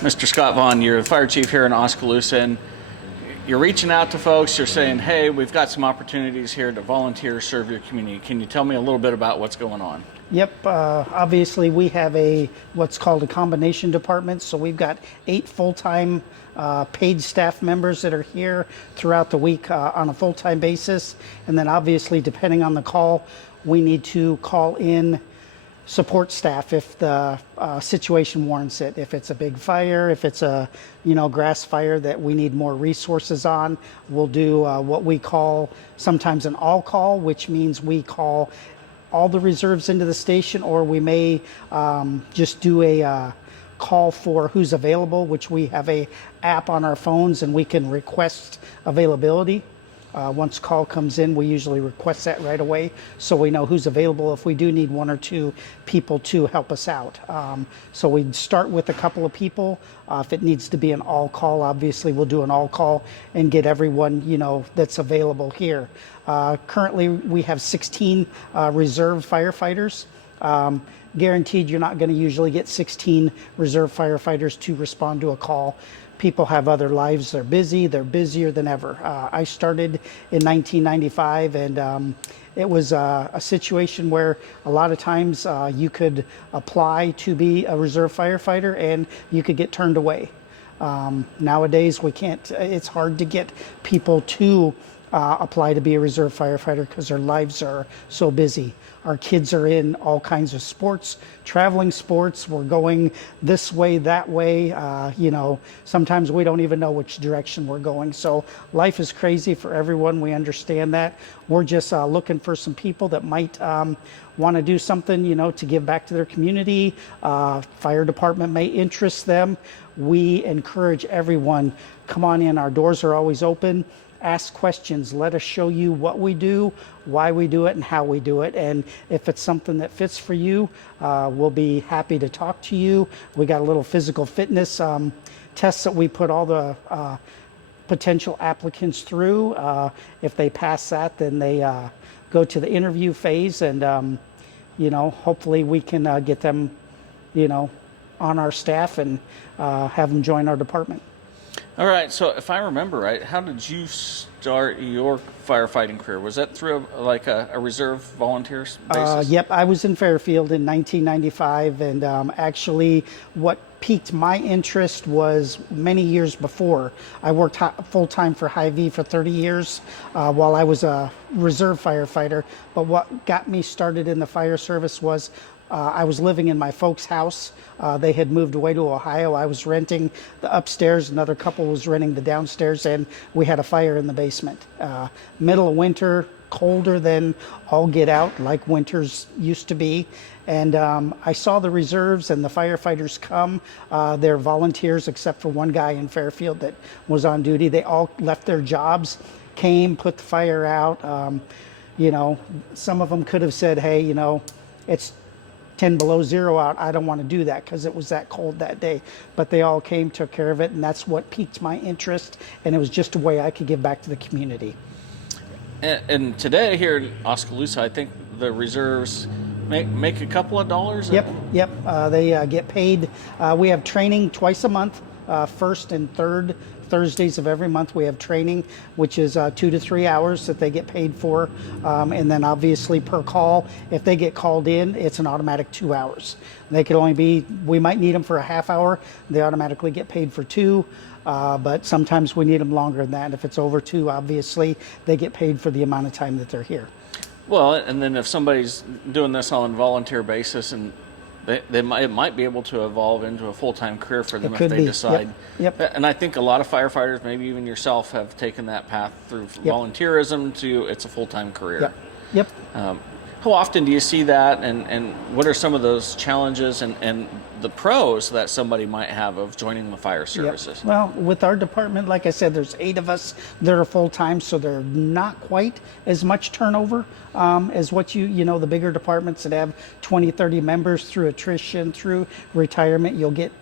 Mr. Scott Vaughan, you're the fire chief here in Oskaloosa, and you're reaching out to folks. You're saying, hey, we've got some opportunities here to volunteer, serve your community. Can you tell me a little bit about what's going on? Yep, obviously we have what's called a combination department, so we've got 8 full-time paid staff members that are here throughout the week on a full-time basis, and then obviously depending on the call, we need to call in support staff if the situation warrants it. If it's a big fire, if it's a grass fire that we need more resources on, we'll do what we call sometimes an all call, which means we call all the reserves into the station, or we may just do a call for who's available, which we have a app on our phones and we can request availability. Once call comes in, we usually request that right away so we know who's available if we do need 1 or 2 people to help us out. So we start with a couple of people. If it needs to be an all call, obviously we'll do an all call and get everyone that's available here. Currently we have 16 reserve firefighters. Guaranteed you're not going to usually get 16 reserve firefighters to respond to a call. People have other lives, they're busy, they're busier than ever. I started in 1995 and it was a situation where a lot of times you could apply to be a reserve firefighter and you could get turned away. Nowadays we can't, it's hard to get people to apply to be a reserve firefighter because their lives are so busy. Our kids are in all kinds of sports, traveling sports. We're going this way, that way. Sometimes we don't even know which direction we're going. So life is crazy for everyone. We understand that. We're just looking for some people that might want to do something, to give back to their community. Fire department may interest them. We encourage everyone, come on in. Our doors are always open. Ask questions. Let us show you what we do, why we do it, and how we do it. And if it's something that fits for you, we'll be happy to talk to you. We got a little physical fitness tests that we put all the potential applicants through. If they pass that, then they go to the interview phase, and hopefully we can get them, on our staff and have them join our department. All right, so if I remember right, how did you start your firefighting career? Was that through a reserve volunteers basis? Yep, I was in Fairfield in 1995, and actually what piqued my interest was many years before. I worked full-time for Hy-Vee for 30 years while I was a reserve firefighter, but what got me started in the fire service was I was living in my folks' house. They had moved away to Ohio. I was renting the upstairs. Another couple was renting the downstairs, and we had a fire in the basement. Middle of winter, colder than all get out, like winters used to be. And I saw the reserves and the firefighters come. They're volunteers, except for one guy in Fairfield that was on duty. They all left their jobs, came, put the fire out. Some of them could have said, hey, it's 10 below zero out. I don't want to do that because it was that cold that day. But they all came, took care of it, and that's what piqued my interest. And it was just a way I could give back to the community. And today here in Oskaloosa, I think the reserves make a couple of dollars. Yep. They get paid. We have training twice a month, first and third Thursdays of every month. We have training, which is 2 to 3 hours that they get paid for. And then obviously per call, if they get called in, it's an automatic 2 hours. They could only we might need them for a half hour. They automatically get paid for 2. But sometimes we need them longer than that. If it's over 2, obviously, they get paid for the amount of time that they're here. Well, and then if somebody's doing this on a volunteer basis, and it might be able to evolve into a full-time career for them if they decide. Yep. And I think a lot of firefighters, maybe even yourself, have taken that path through volunteerism to it's a full-time career. Yep. How often do you see that, and what are some of those challenges and the pros that somebody might have of joining the fire services? Yep. Well, with our department, like I said, there's 8 of us that are full-time, so they're not quite as much turnover as what the bigger departments that have 20, 30 members through attrition, through retirement. You'll get,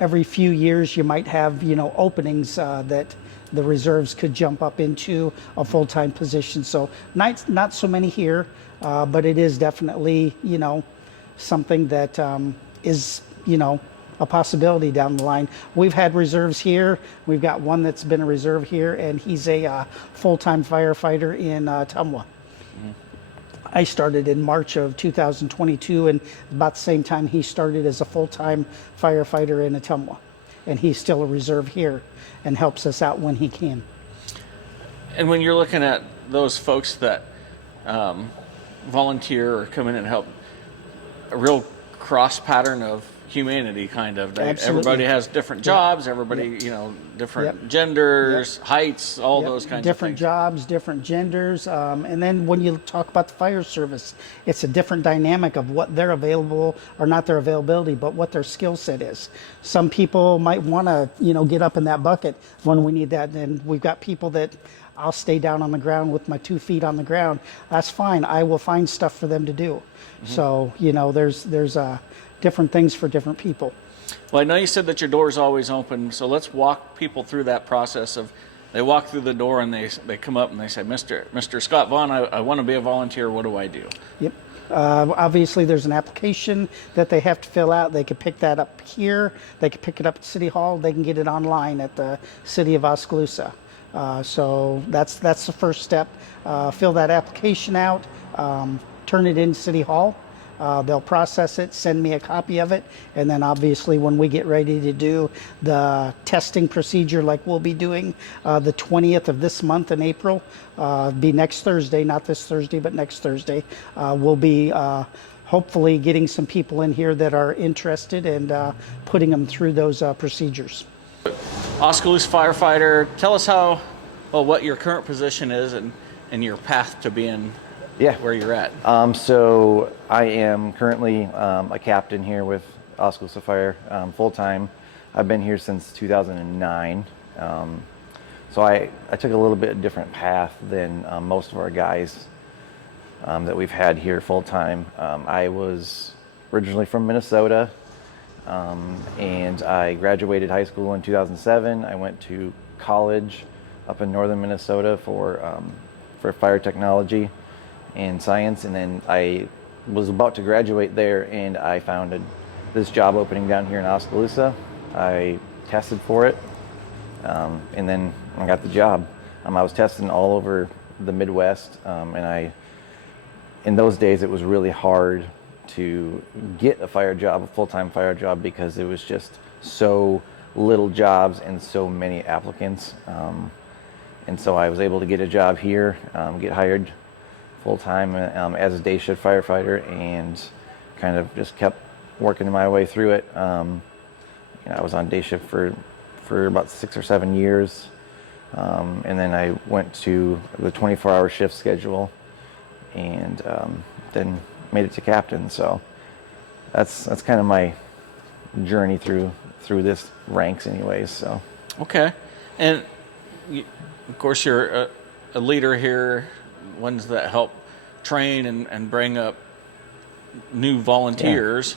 every few years you might have, openings that the reserves could jump up into a full-time position. So not so many here, but it is definitely, something that is, a possibility down the line. We've had reserves here. We've got one that's been a reserve here, and he's a full-time firefighter in Tumwa. I started in March of 2022, and about the same time he started as a full-time firefighter in Tumwa. And he's still a reserve here and helps us out when he can. And when you're looking at those folks that volunteer or come in and help, a real cross pattern of humanity, kind of. Everybody has different jobs. Everybody, different genders, heights, all those kinds of things. Different jobs, different genders, and then when you talk about the fire service, it's a different dynamic of what they're available, or not their availability, but what their skill set is. Some people might want to, get up in that bucket when we need that, and we've got people that I'll stay down on the ground with my 2 feet on the ground. That's fine. I will find stuff for them to do. So, there's different things for different people. Well, I know you said that your door is always open, so let's walk people through that process of, they walk through the door and they come up and they say, Mr. Scott Vaughan, I want to be a volunteer. What do I do? Yep. Obviously, there's an application that they have to fill out. They can pick that up here. They can pick it up at City Hall. They can get it online at the City of Oskaloosa. So that's the first step. Fill that application out, turn it in City Hall. They'll process it, send me a copy of it, and then obviously when we get ready to do the testing procedure like we'll be doing the 20th of this month in April, be next Thursday, not this Thursday, but next Thursday, we'll be hopefully getting some people in here that are interested and putting them through those procedures. Oskaloosa firefighter, tell us what your current position is and your path to being where you're at. So I am currently a captain here with Oskaloosa Fire, full-time. I've been here since 2009. So I took a little bit different path than most of our guys that we've had here full-time. I was originally from Minnesota, and I graduated high school in 2007. I went to college up in northern Minnesota for fire technology and science, and then I was about to graduate there, and I found this job opening down here in Oskaloosa. I tested for it, and then I got the job. I was testing all over the Midwest, and in those days it was really hard to get a fire job, a full-time fire job, because it was just so little jobs and so many applicants. And so I was able to get a job here, get hired full-time as a day shift firefighter, and kind of just kept working my way through it. I was on day shift for about 6 or 7 years, and then I went to the 24-hour shift schedule, and then made it to captain. So that's kind of my journey through this ranks anyways. So okay. And of course you're a leader here, ones that help train and bring up new volunteers.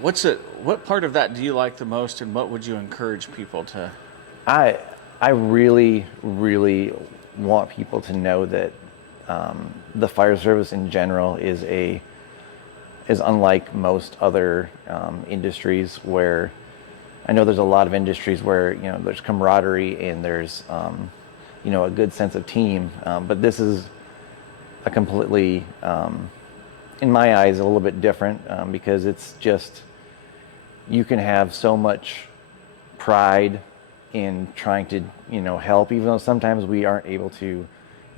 What part of that do you like the most, and what would you encourage people to? I really want people to know that the fire service in general is unlike most other industries, where I know there's a lot of industries where there's camaraderie and there's a good sense of team, but this is a completely, in my eyes, a little bit different, because it's just, you can have so much pride in trying to help, even though sometimes we aren't able to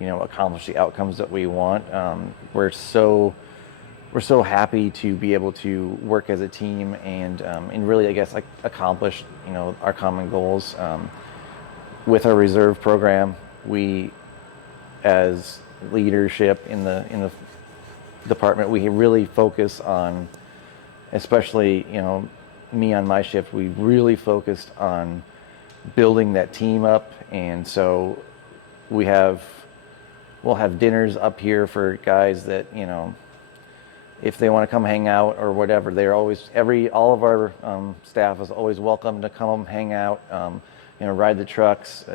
accomplish the outcomes that we want. We're so happy to be able to work as a team and really, I guess, accomplish our common goals. With our reserve program, we, as leadership in the department, we really focus on, especially me on my shift, we really focused on building that team up. And so we'll have dinners up here for guys that if they want to come hang out or whatever, they're always, all of our staff is always welcome to come hang out, ride the trucks,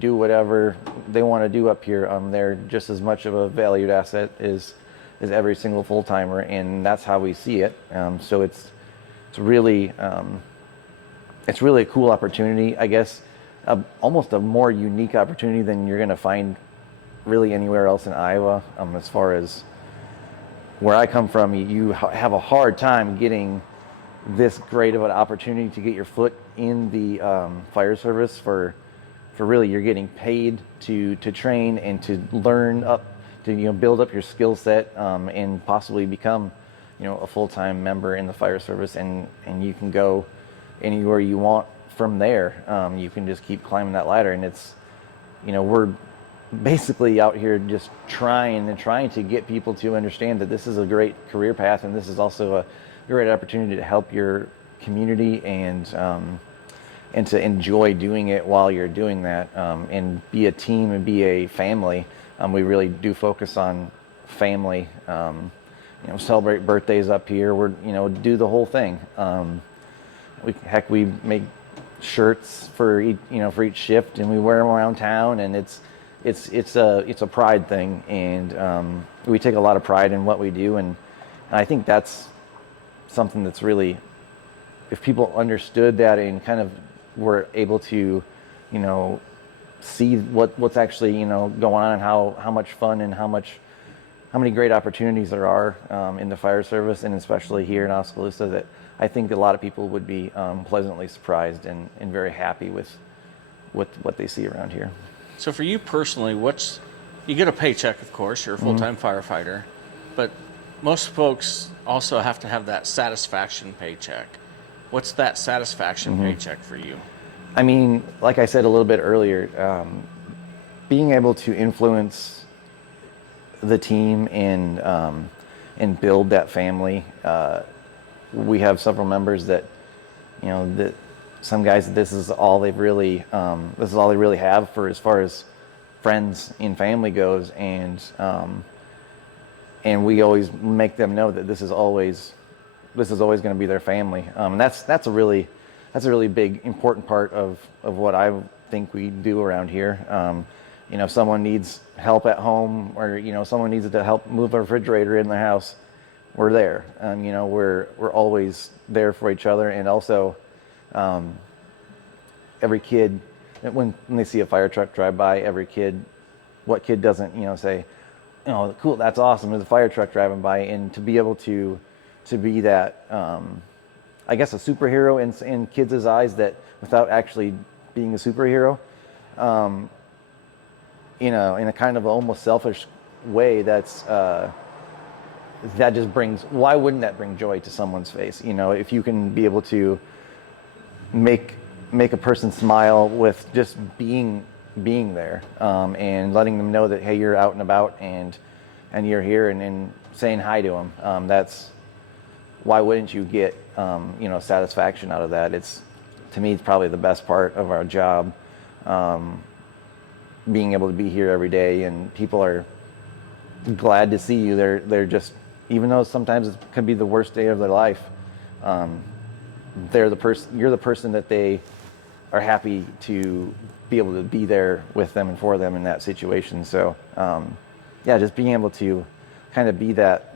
do whatever they want to do up here. They're just as much of a valued asset as every single full-timer, and that's how we see it. So it's really it's really a cool opportunity, I guess, almost a more unique opportunity than you're going to find really anywhere else in Iowa. As far as where I come from, you have a hard time getting this great of an opportunity to get your foot in the fire service for really, you're getting paid to train and to learn up, to build up your skill set, and possibly become a full-time member in the fire service, and you can go anywhere you want from there. You can just keep climbing that ladder, and it's we're basically out here just trying to get people to understand that this is a great career path, and this is also a great opportunity to help your community and to enjoy doing it while you're doing that, and be a team and be a family. We really do focus on family. Celebrate birthdays up here. We're do the whole thing. We make shirts for each shift, and we wear them around town, and it's a pride thing, and we take a lot of pride in what we do, and I think that's something that's really, if people understood that and kind of were able to see what's actually going on, and how much fun and how many great opportunities there are in the fire service, and especially here in Oskaloosa, that I think a lot of people would be pleasantly surprised and very happy with what they see around here. So for you personally, you get a paycheck, of course, you're a full-time firefighter, but most folks also have to have that satisfaction paycheck. What's that satisfaction paycheck for you? I mean, like I said a little bit earlier, being able to influence the team and build that family. We have several members that, that some guys, this is all they really have for as far as friends and family goes, and we always make them know that this is always going to be their family. That's a really big, important part of what I think we do around here. If someone needs help at home, or someone needs to help move a refrigerator in their house, we're there. We're always there for each other, and also every kid, when they see a fire truck drive by, what kid doesn't say, cool, that's awesome, there's a fire truck driving by, and to be able to be that, I guess, a superhero in kids' eyes, that without actually being a superhero, in a kind of almost selfish way, that just brings, why wouldn't that bring joy to someone's face? If you can be able to make a person smile with just being there, and letting them know that, hey, you're out and about, and you're here, and saying hi to them, that's, why wouldn't you get satisfaction out of that? To me, it's probably the best part of our job, being able to be here every day, and people are glad to see you. They're just, even though sometimes it could be the worst day of their life, you're the person that they are happy to be able to be there with them and for them in that situation. So just being able to kind of be that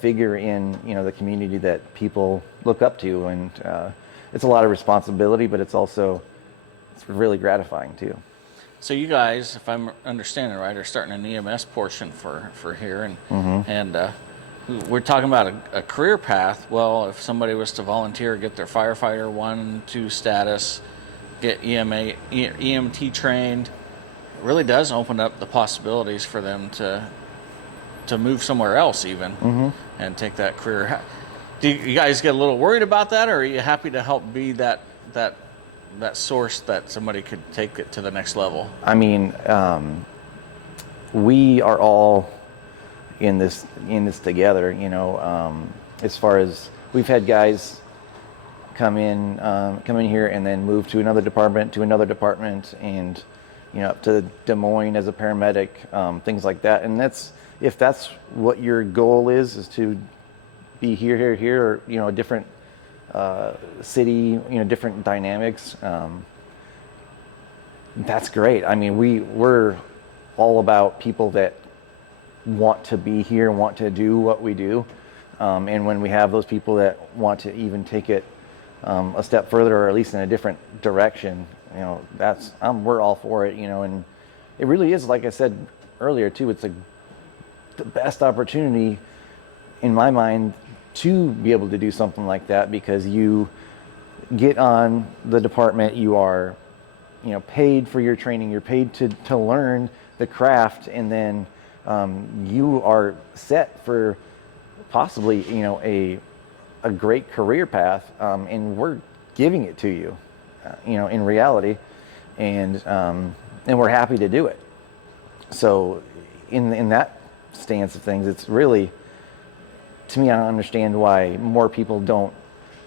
figure in the community that people look up to, and it's a lot of responsibility, but it's really gratifying too. So you guys, if I'm understanding right, are starting an EMS portion for here, and we're talking about a career path. Well, if somebody was to volunteer, get their firefighter 1, 2 status, get EMT trained, it really does open up the possibilities for them to move somewhere else even, and take that career. Do you guys get a little worried about that, or are you happy to help be that source that somebody could take it to the next level? I mean, we are all in this together. As far as, we've had guys come in here and then move to another department, and up to Des Moines as a paramedic, things like that. And if that's what your goal is to be here, or a different city, different dynamics, that's great. I mean, we're all about people that want to be here, want to do what we do, and when we have those people that want to even take it a step further, or at least in a different direction, we're all for it, and it really is, like I said earlier too, it's the best opportunity in my mind to be able to do something like that, because you get on the department, you are, paid for your training, you're paid to learn the craft, and then you are set for possibly, a great career path, and we're giving it to you, in reality, and we're happy to do it. So in that stance of things, it's really, to me, I don't understand why more people don't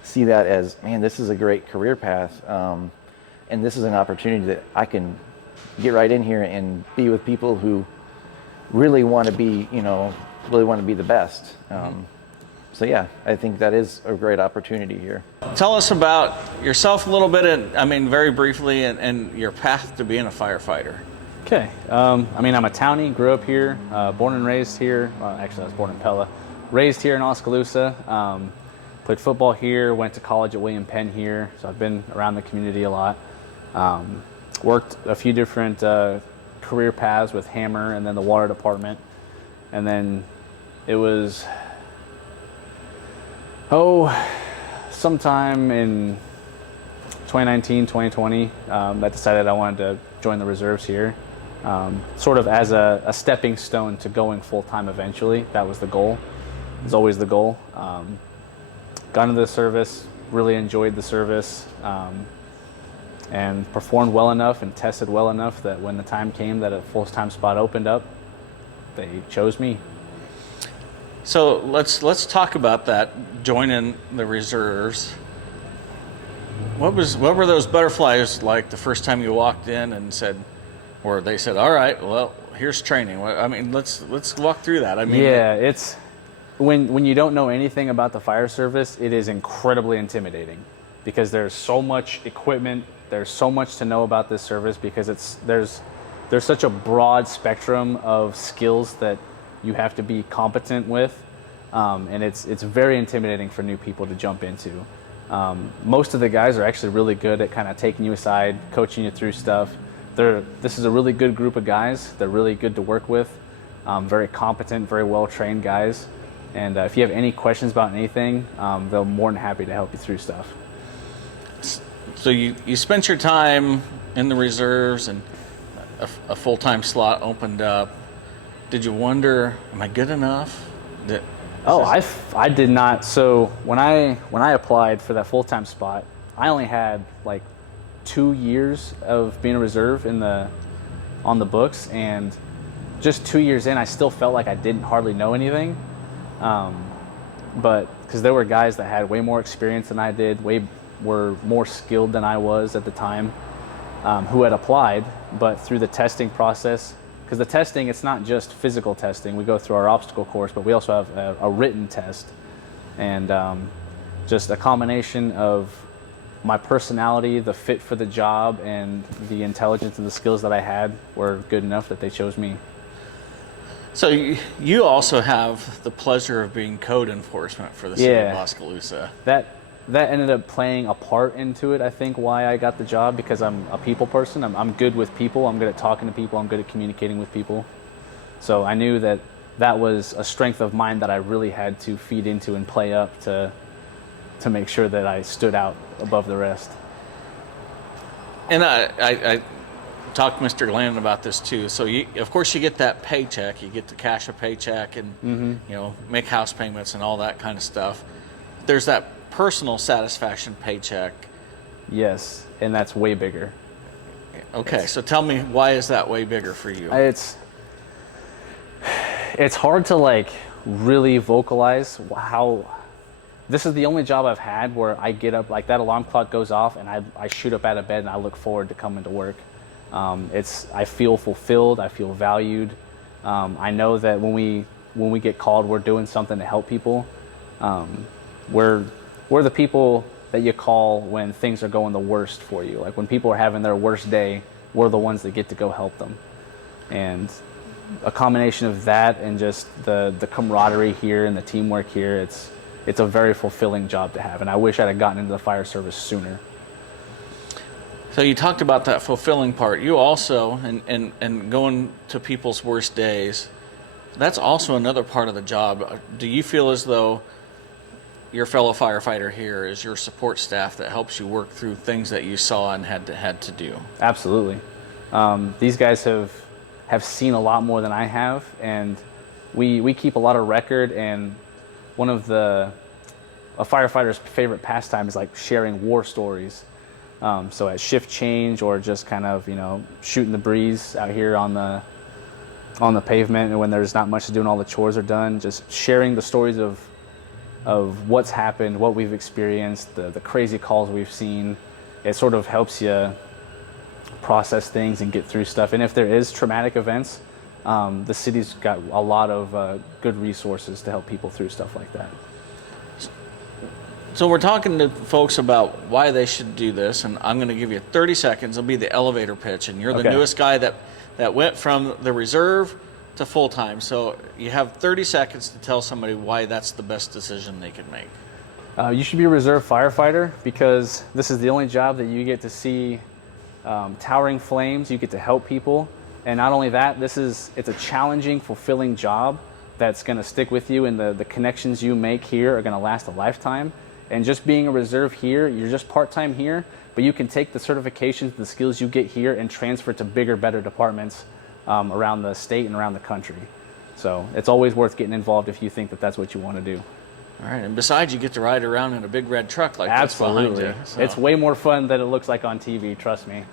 see that as, man, this is a great career path, and this is an opportunity that I can get right in here and be with people who really want to be, the best. So yeah, I think that is a great opportunity here. Tell us about yourself a little bit, and very briefly, and your path to being a firefighter. Okay. I'm a townie, grew up here, born and raised here. Well, actually, I was born in Pella. Raised here in Oskaloosa. Played football here, went to college at William Penn here, so I've been around the community a lot. Worked a few different career paths with Hammer and then the water department. And then it was, sometime in 2019, 2020, I decided I wanted to join the reserves here. Sort of as a stepping stone to going full-time eventually. That was the goal. It was always the goal. Got into the service, really enjoyed the service, and performed well enough and tested well enough that when the time came that a full-time spot opened up, they chose me. So let's talk about that, joining the reserves. What were those butterflies like the first time you walked in and said, or they said, all right, well, here's training. Let's walk through that. Yeah, it's when you don't know anything about the fire service, it is incredibly intimidating, because there's so much equipment, there's so much to know about this service, because there's such a broad spectrum of skills that you have to be competent with, and it's very intimidating for new people to jump into. Most of the guys are actually really good at kind of taking you aside, coaching you through stuff. This is a really good group of guys. They're really good to work with, very competent, very well-trained guys. And if you have any questions about anything, they're more than happy to help you through stuff. So you spent your time in the reserves, and a full-time slot opened up. Did you wonder, am I good enough? I did not. So when I applied for that full-time spot, I only had like 2 years of being a reserve on the books, and just 2 years in, I still felt like I didn't hardly know anything. But because there were guys that had way more experience than I did, were more skilled than I was at the time, who had applied, but through the testing process, because the testing, it's not just physical testing. We go through our obstacle course, but we also have a written test, and just a combination of my personality, the fit for the job, and the intelligence and the skills that I had were good enough that they chose me. So you also have the pleasure of being code enforcement for the city of Oskaloosa. That ended up playing a part into it, I think, why I got the job, because I'm a people person. I'm good with people. I'm good at talking to people. I'm good at communicating with people. So I knew that was a strength of mine that I really had to feed into and play up to make sure that I stood out above the rest. And I talked to Mr. Glenn about this too. So of course you get that paycheck, you get to cash a paycheck and make house payments and all that kind of stuff. There's that personal satisfaction paycheck. Yes, and that's way bigger. Okay, so tell me, why is that way bigger for you? It's hard to really vocalize how. This is the only job I've had where I get up, like that alarm clock goes off and I shoot up out of bed and I look forward to coming to work. I feel fulfilled, I feel valued. I know that when we get called, we're doing something to help people. We're the people that you call when things are going the worst for you. Like when people are having their worst day, we're the ones that get to go help them. And a combination of that and just the camaraderie here and the teamwork here, it's a very fulfilling job to have. And I wish I'd have gotten into the fire service sooner. So you talked about that fulfilling part. You also, and going to people's worst days, that's also another part of the job. Do you feel as though your fellow firefighter here is your support staff that helps you work through things that you saw and had to do? Absolutely. These guys have seen a lot more than I have, and we keep a lot of record. And one of a firefighter's favorite pastime is like sharing war stories. So at shift change, or just kind of, shooting the breeze out here on the pavement, and when there's not much to do and all the chores are done, just sharing the stories of what's happened, what we've experienced, the crazy calls we've seen. It sort of helps you process things and get through stuff. And if there is traumatic events, the city's got a lot of good resources to help people through stuff like that. So we're talking to folks about why they should do this, and I'm going to give you 30 seconds. It'll be the elevator pitch, and you're the Okay. newest guy that went from the reserve to full-time. So you have 30 seconds to tell somebody why that's the best decision they could make. You should be a reserve firefighter, because this is the only job that you get to see towering flames. You get to help people, and not only that, it's a challenging, fulfilling job that's going to stick with you, and the connections you make here are going to last a lifetime. And just being a reserve here, you're just part-time here, but you can take the certifications, the skills you get here, and transfer to bigger, better departments around the state and around the country. So it's always worth getting involved if you think that that's what you want to do. All right, and besides, you get to ride around in a big red truck like Absolutely. that's behind you. So. It's way more fun than it looks like on TV, trust me.